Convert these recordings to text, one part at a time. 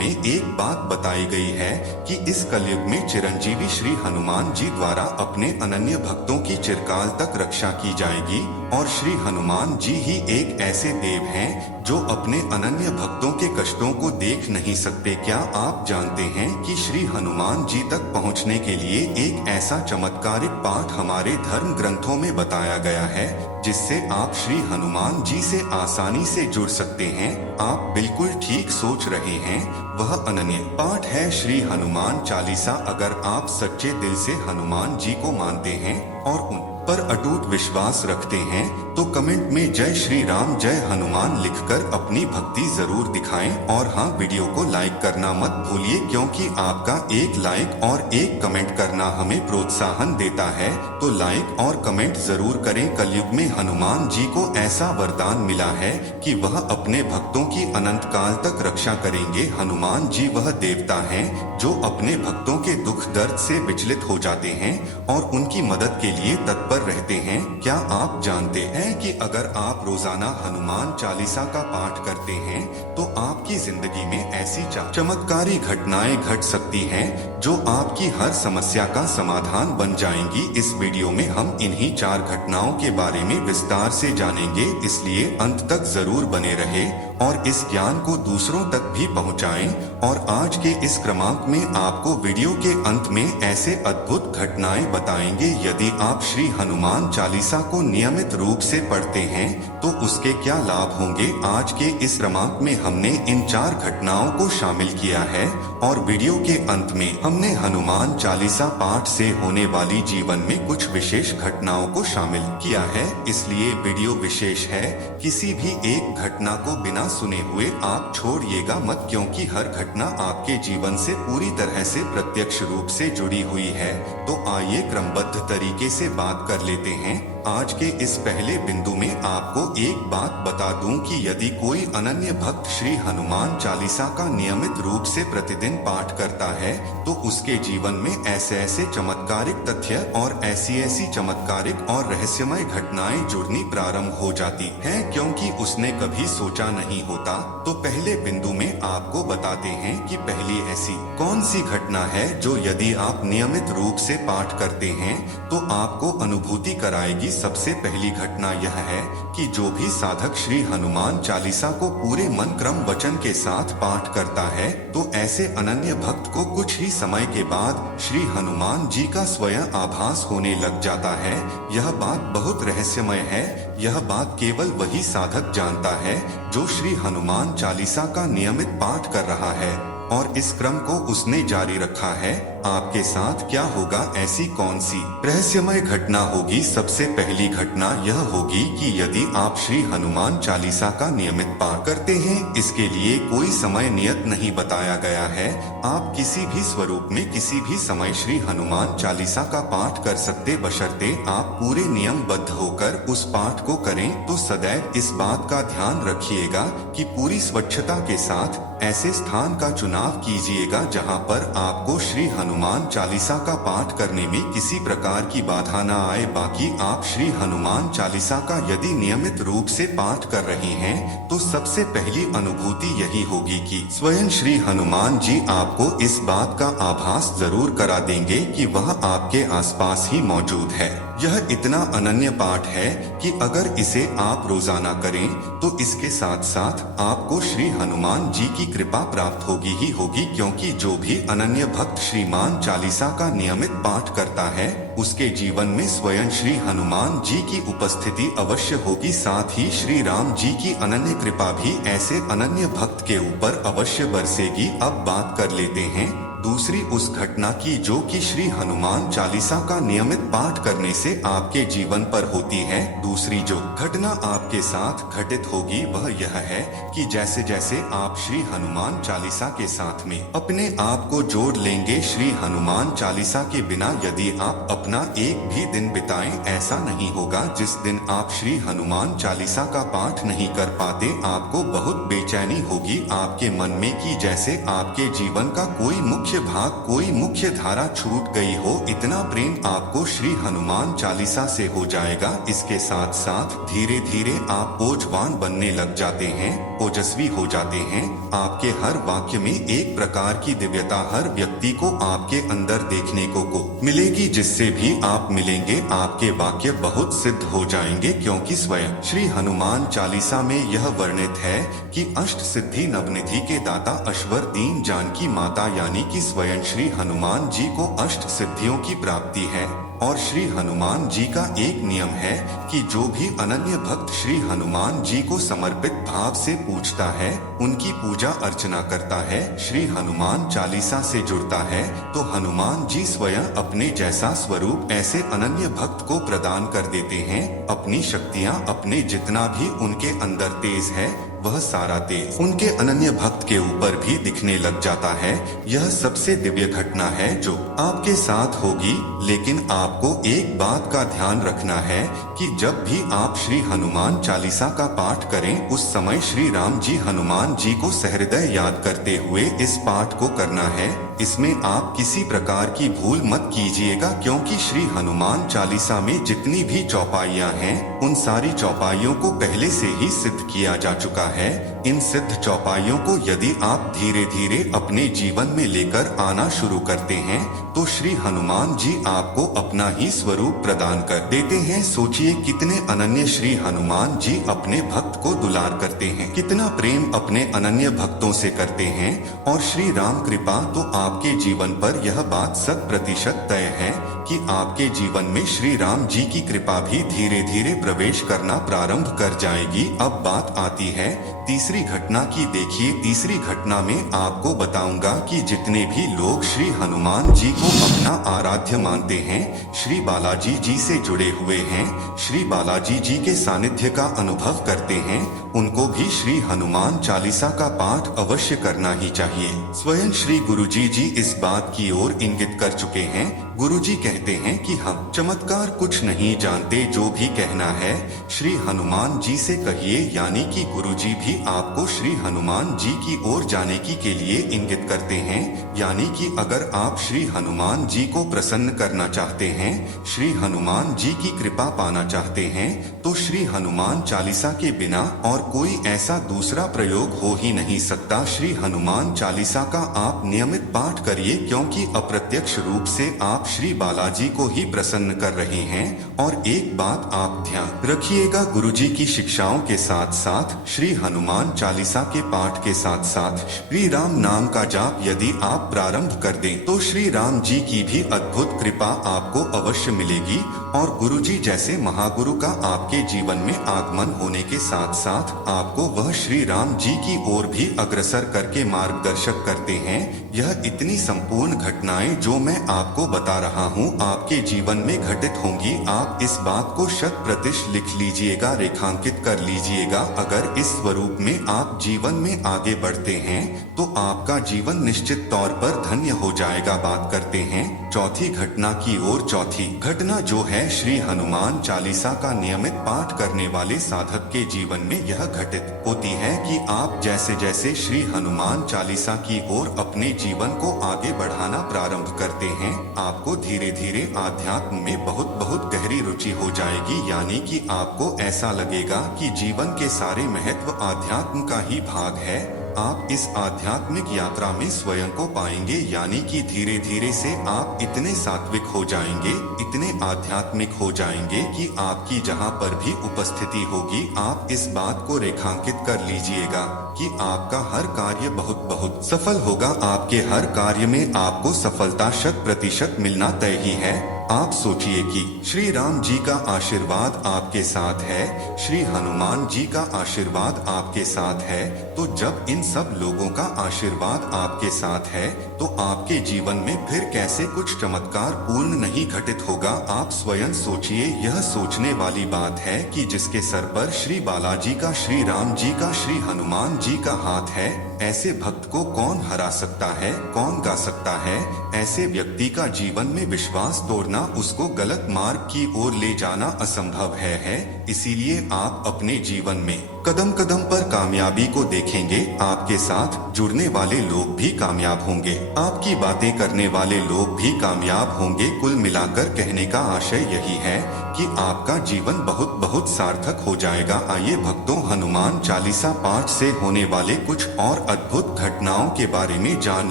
हमें एक बात बताई गई है कि इस कलयुग में चिरंजीवी श्री हनुमान जी द्वारा अपने अनन्य भक्तों की चिरकाल तक रक्षा की जाएगी और श्री हनुमान जी ही एक ऐसे देव हैं जो अपने अनन्य भक्तों के कष्टों को देख नहीं सकते। क्या आप जानते हैं कि श्री हनुमान जी तक पहुंचने के लिए एक ऐसा चमत्कारिक पाठ हमारे धर्म ग्रंथों में बताया गया है जिससे आप श्री हनुमान जी से आसानी से जुड़ सकते हैं। आप बिल्कुल ठीक सोच रहे हैं, वह अनन्य पाठ है श्री हनुमान चालीसा। अगर आप सच्चे दिल से हनुमान जी को मानते हैं और उन पर अटूट विश्वास रखते हैं तो कमेंट में जय श्री राम जय हनुमान लिखकर अपनी भक्ति जरूर दिखाएं। और हाँ, वीडियो को लाइक करना मत भूलिए क्योंकि आपका एक लाइक और एक कमेंट करना हमें प्रोत्साहन देता है। तो लाइक और कमेंट जरूर करें। कलयुग में हनुमान जी को ऐसा वरदान मिला है कि वह अपने भक्तों की अनंत काल तक रक्षा करेंगे। हनुमान जी वह देवता हैं जो अपने भक्तों के दुख दर्द से विचलित हो जाते हैं और उनकी मदद के लिए तत्पर रहते हैं। क्या आप जानते हैं कि अगर आप रोजाना हनुमान चालीसा का पाठ करते हैं तो आपकी जिंदगी में ऐसी चमत्कारी घटनाएं घट सकती हैं जो आपकी हर समस्या का समाधान बन जाएंगी। इस वीडियो में हम इन्हीं 4 घटनाओं के बारे में विस्तार से जानेंगे, इसलिए अंत तक जरूर बने रहे और इस ज्ञान को दूसरों तक भी पहुंचाएं। और आज के इस क्रमांक में आपको वीडियो के अंत में ऐसे अद्भुत घटनाएं बताएंगे। यदि आप श्री हनुमान चालीसा को नियमित रूप से पढ़ते हैं तो उसके क्या लाभ होंगे। आज के इस क्रमांक में हमने इन 4 घटनाओं को शामिल किया है और वीडियो के अंत में हमने हनुमान चालीसा पाठ से होने वाली जीवन में कुछ विशेष घटनाओं को शामिल किया है। इसलिए वीडियो विशेष है, किसी भी एक घटना को बिना सुने हुए आप छोड़िएगा मत क्योंकि हर घटना आपके जीवन से पूरी तरह से प्रत्यक्ष रूप से जुड़ी हुई है। तो आइए क्रमबद्ध तरीके से बात कर लेते हैं। आज के इस पहले बिंदु में आपको एक बात बता दूं कि यदि कोई अनन्य भक्त श्री हनुमान चालीसा का नियमित रूप से प्रतिदिन पाठ करता है तो उसके जीवन में ऐसे ऐसे चमत्कारिक तथ्य और ऐसी ऐसी चमत्कारिक और रहस्यमय घटनाएं जुड़नी प्रारंभ हो जाती हैं क्योंकि उसने कभी सोचा नहीं होता। तो पहले बिंदु में आपको बताते हैं कि पहली ऐसी कौन सी घटना है जो यदि आप नियमित रूप से पाठ करते हैं तो आपको अनुभूति कराएगी। सबसे पहली घटना यह है कि जो भी साधक श्री हनुमान चालीसा को पूरे मन क्रम वचन के साथ पाठ करता है तो ऐसे अनन्य भक्त को कुछ ही समय के बाद श्री हनुमान जी का स्वयं आभास होने लग जाता है। यह बात बहुत रहस्यमय है। यह बात केवल वही साधक जानता है जो श्री हनुमान चालीसा का नियमित पाठ कर रहा है और इस क्रम को उसने जारी रखा है। आपके साथ क्या होगा, ऐसी कौन सी रहस्यमय घटना होगी। सबसे पहली घटना यह होगी कि यदि आप श्री हनुमान चालीसा का नियमित पाठ करते हैं, इसके लिए कोई समय नियत नहीं बताया गया है। आप किसी भी स्वरूप में किसी भी समय श्री हनुमान चालीसा का पाठ कर सकते, बशर्ते आप पूरे नियमबद्ध होकर उस पाठ को करें। तो सदैव इस बात का ध्यान रखिएगा कि पूरी स्वच्छता के साथ ऐसे स्थान का चुनाव कीजिएगा जहां पर आपको श्री हनुमान चालीसा का पाठ करने में किसी प्रकार की बाधा न आए। बाकी आप श्री हनुमान चालीसा का यदि नियमित रूप से पाठ कर रहे हैं तो सबसे पहली अनुभूति यही होगी कि स्वयं श्री हनुमान जी आपको इस बात का आभास जरूर करा देंगे कि वह आपके आसपास ही मौजूद है। यह इतना अनन्य पाठ है कि अगर इसे आप रोजाना करें तो इसके साथ साथ आपको श्री हनुमान जी की कृपा प्राप्त होगी ही होगी क्योंकि जो भी अनन्य भक्त श्रीमान चालीसा का नियमित पाठ करता है उसके जीवन में स्वयं श्री हनुमान जी की उपस्थिति अवश्य होगी। साथ ही श्री राम जी की अनन्य कृपा भी ऐसे अनन्य भक्त के ऊपर अवश्य बरसेगी। अब बात कर लेते हैं दूसरी उस घटना की जो कि श्री हनुमान चालीसा का नियमित पाठ करने से आपके जीवन पर होती है। दूसरी जो घटना आपके साथ घटित होगी वह यह है कि जैसे जैसे आप श्री हनुमान चालीसा के साथ में अपने आप को जोड़ लेंगे, श्री हनुमान चालीसा के बिना यदि आप अपना एक भी दिन बिताएं, ऐसा नहीं होगा जिस दिन आप श्री हनुमान चालीसा का पाठ नहीं कर पाते। आपको बहुत बेचैनी होगी आपके मन में कि जैसे आपके जीवन का कोई मुख्य भाग, कोई मुख्य धारा छूट गई हो। इतना प्रेम आपको श्री हनुमान चालीसा से हो जाएगा। इसके साथ साथ धीरे धीरे आप ओजवान बनने लग जाते हैं ओजस्वी हो जाते हैं। आपके हर वाक्य में एक प्रकार की दिव्यता हर व्यक्ति को आपके अंदर देखने को मिलेगी। जिससे भी आप मिलेंगे आपके वाक्य बहुत सिद्ध हो जाएंगे, क्योंकि स्वयं श्री हनुमान चालीसा में यह वर्णित है कि अष्ट सिद्धि नवनिधि के दाता अश्वर दीन जानकी माता यानी कि स्वयं श्री हनुमान जी को अष्ट सिद्धियों की प्राप्ति है। और श्री हनुमान जी का एक नियम है कि जो भी अनन्य भक्त श्री हनुमान जी को समर्पित भाव से पूजता है, उनकी पूजा अर्चना करता है, श्री हनुमान चालीसा से जुड़ता है, तो हनुमान जी स्वयं अपने जैसा स्वरूप ऐसे अनन्य भक्त को प्रदान कर देते हैं। अपनी शक्तियां, अपने जितना भी उनके अंदर तेज है वह सारा तेज उनके अनन्य भक्त के ऊपर भी दिखने लग जाता है। यह सबसे दिव्य घटना है जो आपके साथ होगी। लेकिन आपको एक बात का ध्यान रखना है कि जब भी आप श्री हनुमान चालीसा का पाठ करें, उस समय श्री राम जी हनुमान जी को सहृदय याद करते हुए इस पाठ को करना है। इसमें आप किसी प्रकार की भूल मत कीजिएगा, क्योंकि श्री हनुमान चालीसा में जितनी भी चौपाइयां हैं, उन सारी चौपाइयों को पहले से ही सिद्ध किया जा चुका है। इन सिद्ध चौपाइयों को यदि आप धीरे धीरे अपने जीवन में लेकर आना शुरू करते हैं, तो श्री हनुमान जी आपको अपना ही स्वरूप प्रदान कर देते हैं। सोचिए कितने अनन्य श्री हनुमान जी अपने भक्त को दुलार करते हैं, कितना प्रेम अपने अनन्य भक्तों से करते हैं। और श्री राम कृपा तो आपके जीवन पर यह बात 100% तय है कि आपके जीवन में श्री राम जी की कृपा भी धीरे धीरे प्रवेश करना प्रारंभ कर जाएगी। अब बात आती है तीसरी घटना की। देखिए, तीसरी घटना में आपको बताऊंगा कि जितने भी लोग श्री हनुमान जी को अपना आराध्य मानते हैं, श्री बालाजी जी से जुड़े हुए हैं, श्री बालाजी जी के सानिध्य का अनुभव करते हैं, उनको भी श्री हनुमान चालीसा का पाठ अवश्य करना ही चाहिए। स्वयं श्री गुरुजी जी इस बात की ओर इंगित कर चुके हैं। गुरुजी कहते हैं कि हम चमत्कार कुछ नहीं जानते, जो भी कहना है श्री हनुमान जी से कहिए। यानी कि गुरुजी भी आपको श्री हनुमान जी की ओर जाने की के लिए इंगित करते हैं। यानी कि अगर आप श्री हनुमान जी को प्रसन्न करना चाहते हैं, श्री हनुमान जी की कृपा पाना चाहते हैं, तो श्री हनुमान चालीसा के बिना और कोई ऐसा दूसरा प्रयोग हो ही नहीं सकता। श्री हनुमान चालीसा का आप नियमित पाठ करिए, क्योंकि अप्रत्यक्ष रूप से आप श्री बालाजी को ही प्रसन्न कर रहे हैं। और एक बात आप ध्यान रखिएगा, गुरुजी की शिक्षाओं के साथ साथ श्री हनुमान चालीसा के पाठ के साथ साथ श्री राम नाम का जाप यदि आप प्रारंभ कर दें, तो श्री राम जी की भी अद्भुत कृपा आपको अवश्य मिलेगी। और गुरुजी जैसे महागुरु का आपके जीवन में आगमन होने के साथ साथ आपको वह श्री राम जी की ओर भी अग्रसर करके मार्गदर्शक करते हैं। यह इतनी संपूर्ण घटनाएं जो मैं आपको बता रहा हूँ आपके जीवन में घटित होंगी। आप इस बात को 100% लिख लीजिएगा, रेखांकित कर लीजिएगा। अगर इस स्वरूप में आप जीवन में आगे बढ़ते हैं तो आपका जीवन निश्चित तौर पर धन्य हो जाएगा। बात करते हैं चौथी घटना की ओर। चौथी घटना जो है श्री हनुमान चालीसा का नियमित पाठ करने वाले साधक के जीवन में यह घटित होती है कि आप जैसे जैसे श्री हनुमान चालीसा की ओर अपने जीवन को आगे बढ़ाना प्रारंभ करते हैं, आपको धीरे धीरे आध्यात्म में बहुत बहुत गहरी रुचि हो जाएगी। यानी कि आपको ऐसा लगेगा कि जीवन के सारे महत्व आध्यात्म का ही भाग है। आप इस आध्यात्मिक यात्रा में स्वयं को पाएंगे। यानी कि धीरे धीरे से आप इतने सात्विक हो जाएंगे, इतने आध्यात्मिक हो जाएंगे कि आपकी जहां पर भी उपस्थिति होगी, आप इस बात को रेखांकित कर लीजिएगा कि आपका हर कार्य बहुत बहुत सफल होगा। आपके हर कार्य में आपको सफलता 100% मिलना तय ही है। आप सोचिए कि श्री राम जी का आशीर्वाद आपके साथ है, श्री हनुमान जी का आशीर्वाद आपके साथ है, तो जब इन सब लोगों का आशीर्वाद आपके साथ है तो आपके जीवन में फिर कैसे कुछ चमत्कार पूर्ण नहीं घटित होगा। आप स्वयं सोचिए। यह सोचने वाली बात है कि जिसके सर पर श्री बालाजी का, श्री राम जी का, श्री हनुमान जी का हाथ है, ऐसे भक्त को कौन हरा सकता है, कौन गा सकता है। ऐसे व्यक्ति का जीवन में विश्वास तोड़ना, उसको गलत मार्ग की ओर ले जाना असंभव है। इसीलिए आप अपने जीवन में कदम कदम पर कामयाबी को देखेंगे। आपके साथ जुड़ने वाले लोग भी कामयाब होंगे, आपकी बातें करने वाले लोग भी कामयाब होंगे। कुल मिलाकर कहने का आशय यही है कि आपका जीवन बहुत बहुत सार्थक हो जाएगा। आइए भक्तों, हनुमान चालीसा पाठ से होने वाले कुछ और अद्भुत घटनाओं के बारे में जान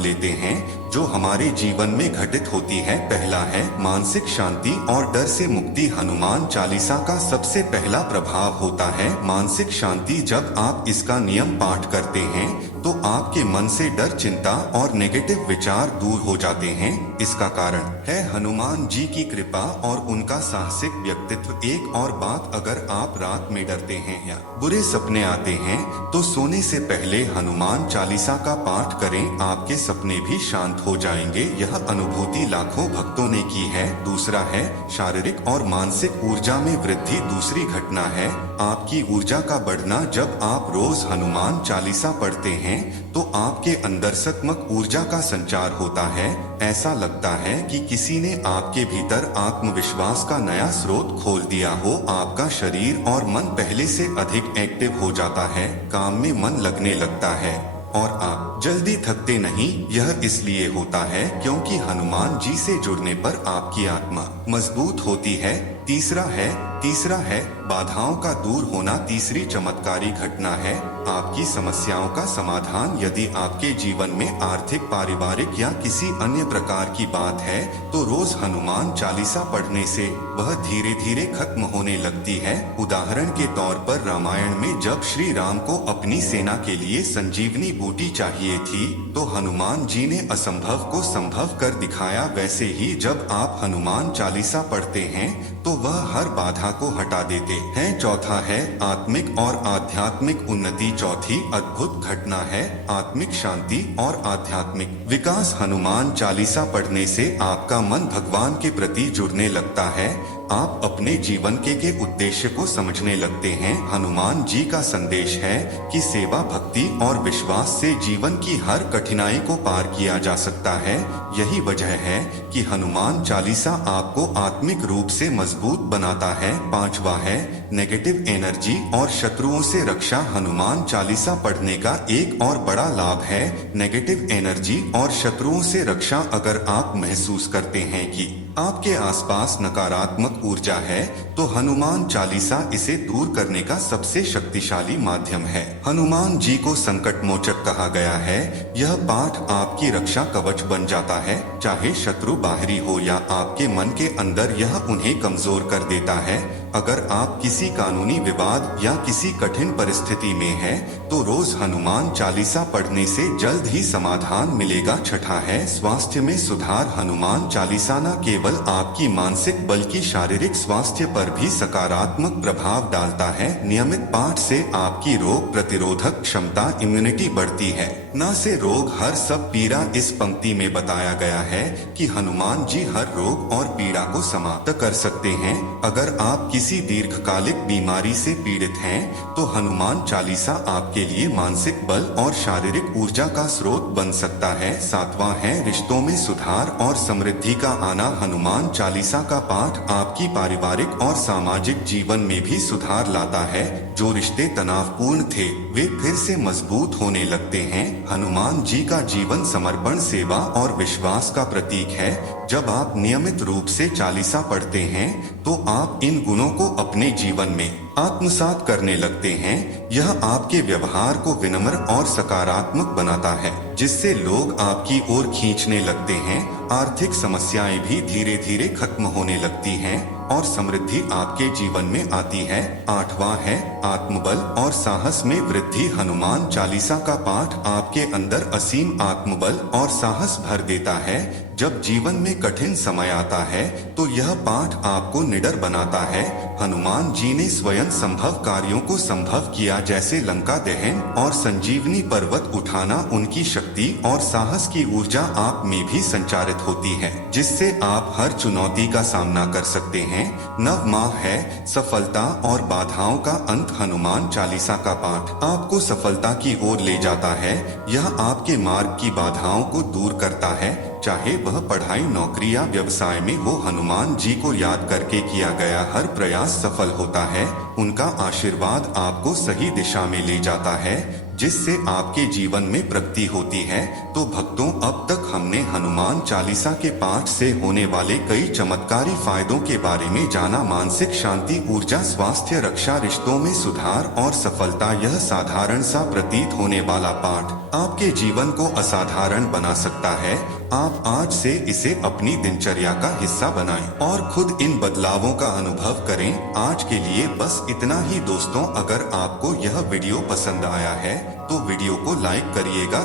लेते हैं जो हमारे जीवन में घटित होती है। पहला है मानसिक शांति और डर से मुक्ति। हनुमान चालीसा का सबसे पहला प्रभाव होता है मानसिक शांति। जब आप इसका नियम पाठ करते हैं तो आपके मन से डर, चिंता और नेगेटिव विचार दूर हो जाते हैं। इसका कारण है हनुमान जी की कृपा और उनका साहसिक व्यक्तित्व। एक और बात, अगर आप रात में डरते हैं या बुरे सपने आते हैं तो सोने से पहले हनुमान चालीसा का पाठ करें, आपके सपने भी शांत हो जाएंगे। यह अनुभूति लाखों भक्तों ने की है। दूसरा है शारीरिक और मानसिक ऊर्जा में वृद्धि। दूसरी घटना है आपकी ऊर्जा का बढ़ना। जब आप रोज हनुमान चालीसा पढ़ते हैं तो आपके अंदर सकारात्मक ऊर्जा का संचार होता है। ऐसा लगता है कि किसी ने आपके भीतर आत्मविश्वास का नया स्रोत खोल दिया हो। आपका शरीर और मन पहले से अधिक एक्टिव हो जाता है, काम में मन लगने लगता है और आप जल्दी थकते नहीं। यह इसलिए होता है क्योंकि हनुमान जी से जुड़ने पर आपकी आत्मा मजबूत होती है। तीसरा है बाधाओं का दूर होना। तीसरी चमत्कारी घटना है आपकी समस्याओं का समाधान। यदि आपके जीवन में आर्थिक, पारिवारिक या किसी अन्य प्रकार की बात है तो रोज हनुमान चालीसा पढ़ने से वह धीरे धीरे खत्म होने लगती है। उदाहरण के तौर पर रामायण में जब श्री राम को अपनी सेना के लिए संजीवनी बूटी चाहिए थी तो हनुमान जी ने असंभव को संभव कर दिखाया। वैसे ही जब आप हनुमान चालीसा पढ़ते हैं तो वह हर बाधा को हटा देते हैं। चौथा है आत्मिक और आध्यात्मिक उन्नति। चौथी अद्भुत घटना है आत्मिक शांति और आध्यात्मिक विकास। हनुमान चालीसा पढ़ने से आपका मन भगवान के प्रति जुड़ने लगता है। आप अपने जीवन के उद्देश्य को समझने लगते हैं। हनुमान जी का संदेश है कि सेवा, भक्ति और विश्वास से जीवन की हर कठिनाई को पार किया जा सकता है। यही वजह है कि हनुमान चालीसा आपको आत्मिक रूप से मजबूत बनाता है। पांचवा है नेगेटिव एनर्जी और शत्रुओं से रक्षा। हनुमान चालीसा पढ़ने का एक और बड़ा लाभ है नेगेटिव एनर्जी और शत्रुओं से रक्षा। अगर आप महसूस करते हैं कि आपके आसपास नकारात्मक ऊर्जा है तो हनुमान चालीसा इसे दूर करने का सबसे शक्तिशाली माध्यम है। हनुमान जी को संकट मोचक कहा गया है। यह पाठ आपकी रक्षा कवच बन जाता है। चाहे शत्रु बाहरी हो या आपके मन के अंदर, यह उन्हें कमजोर कर देता है। अगर आप किसी कानूनी विवाद या किसी कठिन परिस्थिति में हैं, तो रोज हनुमान चालीसा पढ़ने से जल्द ही समाधान मिलेगा। छठा है स्वास्थ्य में सुधार। हनुमान चालीसा न केवल आपकी मानसिक बल्कि शारीरिक स्वास्थ्य पर भी सकारात्मक प्रभाव डालता है। नियमित पाठ से आपकी रोग प्रतिरोधक क्षमता, इम्यूनिटी बढ़ती है, न से रोग हर सब पीड़ा। इस पंक्ति में बताया गया है कि हनुमान जी हर रोग और पीड़ा को समाप्त कर सकते हैं। अगर आप किसी दीर्घकालिक बीमारी से पीड़ित हैं, तो हनुमान चालीसा आपके लिए मानसिक बल और शारीरिक ऊर्जा का स्रोत बन सकता है। सातवां है रिश्तों में सुधार और समृद्धि का आना। हनुमान चालीसा का पाठ आपकी पारिवारिक और सामाजिक जीवन में भी सुधार लाता है। जो रिश्ते तनावपूर्ण थे वे फिर से मजबूत होने लगते हैं। हनुमान जी का जीवन समर्पण, सेवा और विश्वास का प्रतीक है। जब आप नियमित रूप से चालीसा पढ़ते हैं तो आप इन गुणों को अपने जीवन में आत्मसात करने लगते हैं। यह आपके व्यवहार को विनम्र और सकारात्मक बनाता है, जिससे लोग आपकी ओर खींचने लगते हैं। आर्थिक समस्याएं भी धीरे धीरे खत्म होने लगती हैं और समृद्धि आपके जीवन में आती है। आठवां है आत्मबल और साहस में वृद्धि। हनुमान चालीसा का पाठ आपके अंदर असीम आत्मबल और साहस भर देता है। जब जीवन में कठिन समय आता है तो यह पाठ आपको निडर बनाता है। हनुमान जी ने स्वयं संभव कार्यों को संभव किया, जैसे लंका दहन और संजीवनी पर्वत उठाना। उनकी शक्ति और साहस की ऊर्जा आप में भी संचारित होती है, जिससे आप हर चुनौती का सामना कर सकते हैं। नव माह है सफलता और बाधाओं का अंत। तुरंत हनुमान चालीसा का पाठ आपको सफलता की ओर ले जाता है। यह आपके मार्ग की बाधाओं को दूर करता है, चाहे वह पढ़ाई, नौकरी या व्यवसाय में हो। हनुमान जी को याद करके किया गया हर प्रयास सफल होता है। उनका आशीर्वाद आपको सही दिशा में ले जाता है, जिससे आपके जीवन में प्रगति होती है। तो भक्तों, अब तक हमने हनुमान चालीसा के पाठ से होने वाले कई चमत्कारी फायदों के बारे में जाना। मानसिक शांति, ऊर्जा, स्वास्थ्य, रक्षा, रिश्तों में सुधार और सफलता। यह साधारण सा प्रतीत होने वाला पाठ आपके जीवन को असाधारण बना सकता है। आप आज से इसे अपनी दिनचर्या का हिस्सा बनाएं और खुद इन बदलावों का अनुभव करें। आज के लिए बस इतना ही दोस्तों। अगर आपको यह वीडियो पसंद आया है तो वीडियो को लाइक करिएगा।